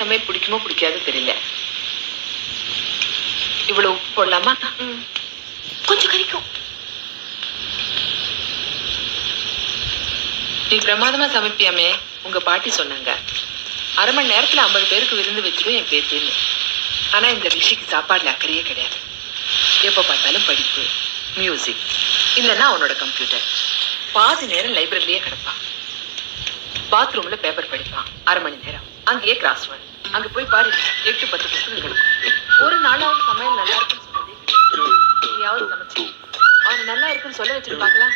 சமையல் பிடிக்குமோ பிடிக்காதோ தெரியல. இவ்வளவு உப்பு போடலாமா? கொஞ்சம் கறிக்கும். நீ பிரமாதமா சமைப்பியாமே, உங்க பாட்டி சொன்னாங்க. அரை மணி நேரத்துல 50 பேருக்கு விருந்து வச்சிடும் என் பேத்தின்னு. ஆனா இந்த ரிஷிக்கு சாப்பாடுல அக்கறையே கிடையாது. எப்ப பார்த்தாலும் படிப்பு, மியூசிக், இல்லைன்னா அவனோட கம்ப்யூட்டர். பாதி நேரம் லைப்ரரியிலேயே கிடப்பான். பாத்ரூம்ல பேப்பர் படிப்பான் 1/2 மணி நேரம். அங்கேயே கிராஸ்வேர்ட். அங்க போய் பாரு, 8-10 புத்தகம் கிடக்கும். ஒரு நாளாவது சமையல் நல்லா இருக்குன்னு சொன்னதே கிடையாது. நீயாவது சமைச்சு அவன் நல்லா இருக்குன்னு சொல்ல வச்சுட்டு பார்க்கலாம்.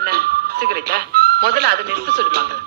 என்ன சிகரெட்டா? முதல்ல அதை நிறுத்த சொல்லி பார்க்கலாம்.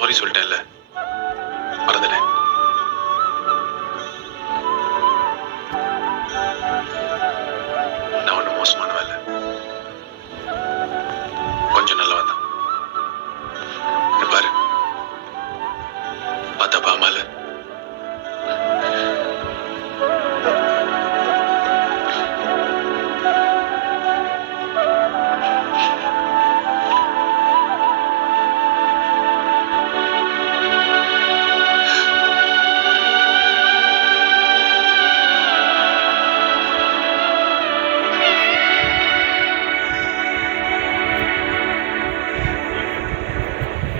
சாரி சொல்லிட்டேன்ல, மறந்துட்டேன். நான் ஒன்றும் மோசமானவன் இல்லை, கொஞ்சம் நல்லவன் தான். பாரு, பார்த்தா பாமால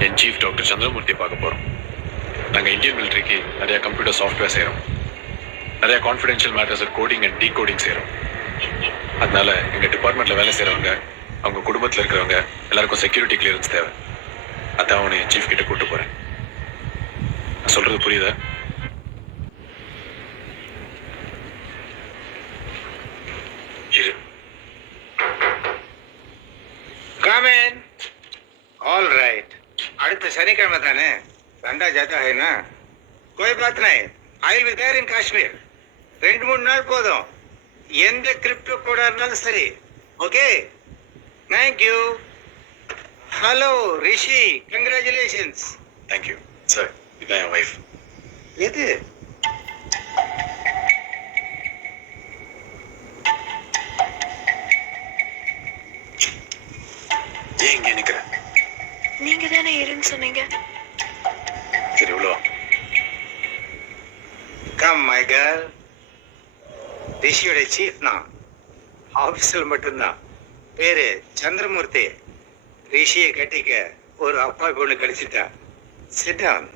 என் சீஃப் டாக்டர் சந்திரமூர்த்தியை பார்க்க போகிறோம். நாங்கள் இந்தியன் மிலிட்ரிக்கு நிறைய கம்ப்யூட்டர் சாஃப்ட்வேர் செய்கிறோம், நிறைய confidential matters coding and decoding செய்கிறோம். அதனால எங்கள் டிபார்ட்மெண்ட்டில் வேலை செய்கிறவங்க, அவங்க குடும்பத்தில் இருக்கிறவங்க எல்லாருக்கும் செக்யூரிட்டி கிளியரன்ஸ் தேவை. அதான் அவனை என் சீஃப் கிட்ட கூப்பிட்டு போகிறேன். நான் சொல்கிறது புரியுதா? இரு. Come in. All right. அடுத்த சனிக்கிழமை தானே சண்டா ஜாத்தா ஹைனா? कोई बात नहीं. I will be there in Kashmir. 2-3 நாள் போதும். எந்த கிரிப்டோ கோடா இருந்தாலும் சரி. Okay, thank you. Hello Rishi, congratulations. Thank you sir. இதுதான் என் ஒய்ஃப். எது? ஏன் இங்கே நிற்கிறேன்? நீங்க தானே இருன்னு சொன்னீங்க. சரி, இவ்வளோ. Come my girl. ரிஷியோட சீஃப் நான், ஆஃபீஸில் மட்டும்தான். பேரு சந்திரமூர்த்தி. ரிஷியை கட்டிக்க ஒரு அப்பா பொண்ணு கிடைச்சிட்டா. Sit down.